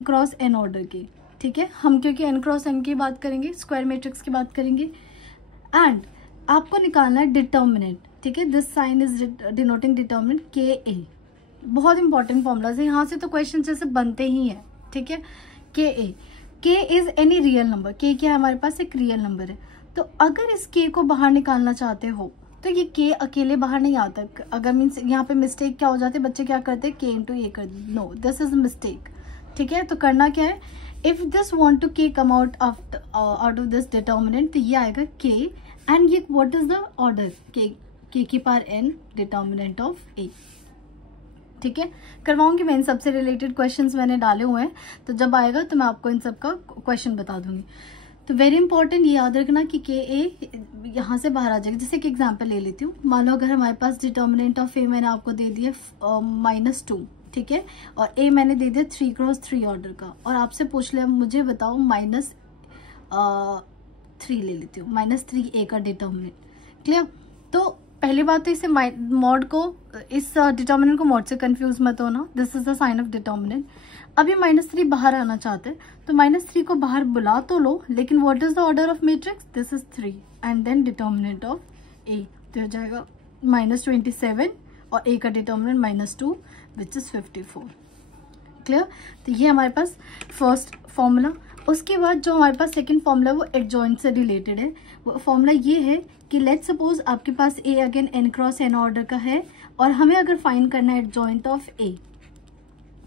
Cross N order की, ठीक है। हम क्योंकि एन क्रॉस एन की बात करेंगे, स्क्वायर मैट्रिक्स की बात करेंगे। एंड आपको निकालना है डिटर्मिनेंट, ठीक है। This sign is denoting determinant के ए। बहुत इंपॉर्टेंट फॉर्मूलाज है, यहाँ से तो क्वेश्चन जैसे बनते ही हैं, ठीक है। के ए, के इज एनी रियल नंबर, के क्या है हमारे पास, एक रियल नंबर है। तो अगर इस के को बाहर निकालना चाहते हो तो ये के अकेले बाहर नहीं आता। अगर मीन्स यहाँ पे मिस्टेक क्या हो जाती है, बच्चे क्या करते हैं, के इंटू ए कर, नो दिस इज मिस्टेक, ठीक है। तो करना क्या है, इफ दिस वांट टू के come out of this determinant, तो ये आएगा के एंड ये व्हाट इज द ऑर्डर, के की power N determinant of A, ठीक है। करवाऊंगी मैं, इन सबसे रिलेटेड क्वेश्चंस मैंने डाले हुए हैं, तो जब आएगा तो मैं आपको इन सब का क्वेश्चन बता दूंगी। तो वेरी इंपॉर्टेंट ये याद रखना कि के ए यहाँ से बाहर आ जाएगा। जैसे कि एग्जांपल ले लेती हूँ, मान लो अगर हमारे पास डिटर्मिनेंट ऑफ ए मैंने आपको दे दिया -2, ठीक है, और ए मैंने दे दिया 3x3 ऑर्डर का, और आपसे पूछ लिया मुझे बताओ -3 ले लेती हूँ, -3 ए का डिटर्मिनेंट, क्लियर। तो पहली बात तो इसे मॉड को, इस डिटर्मिनेंट को मॉड से कंफ्यूज मत होना, this is the sign of determinant. अब ये -3 बाहर आना चाहते हैं, तो -3 को बाहर बुला तो लो, लेकिन what is the order of matrix, this is 3 and then determinant of A, तो हो जाएगा -27 और ए का डिटर्मिनेंट -2 विच इज 54, क्लियर। तो ये हमारे पास फर्स्ट फॉर्मूला। उसके बाद जो हमारे पास सेकंड फॉर्मूला वो एडजॉइंट से रिलेटेड है। वो फॉर्मूला ये है कि लेट्स सपोज आपके पास A again N cross N order का है, और हमें अगर फाइंड करना है एडजॉइंट ऑफ ए,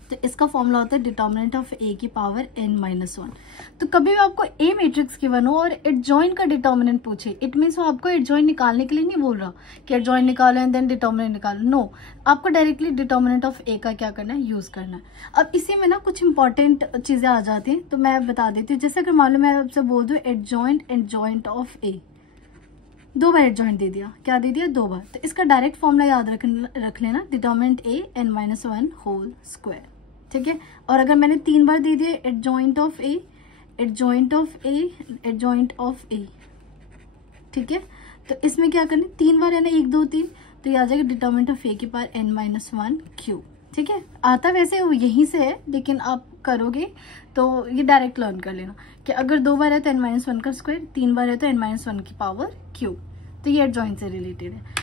तो इसका फॉर्मूला होता है डिटर्मिनेंट ऑफ ए की पावर n-1। तो कभी भी आपको ए मैट्रिक्स गिवन हो और एडजॉइंट का डिटर्मिनेंट पूछे, इट मीन्स वो आपको एडजॉइंट निकालने के लिए नहीं बोल रहा कि एडजॉइंट निकालो एंड देन डिटर्मिनेंट निकालो, नो, आपको डायरेक्टली डिटर्मिनेंट ऑफ ए का क्या करना है, यूज करना है। अब इसी में ना कुछ इंपॉर्टेंट चीजें आ जाती हैं, तो मैं बता देती हूँ। जैसे अगर मान लो मैं आपसे बोल दूँ एडजॉइंट ऑफ ए, 2 बार एडजॉइंट दे दिया, क्या दे दिया, 2 बार, तो इसका डायरेक्ट फॉर्मूला याद रख लेना, डिटर्मिनेंट ए n-1 होल स्क्वायर, ठीक है। और अगर मैंने 3 बार दे दिया adjoint of A, adjoint of A, adjoint of A, ठीक है, तो इसमें क्या करना, 3 बार है ना, 1 2 3, तो ये आ जाएगा डिटर्मिनेंट ऑफ ए की पावर n-1 क्यूब, ठीक है। आता वैसे यहीं से है, लेकिन आप करोगे तो ये डायरेक्ट लर्न कर लेना कि अगर 2 बार है तो n-1 का स्क्वायर, 3 बार है तो n-1 की पावर क्यूब, तो ये एडजॉइंट से रिलेटेड है।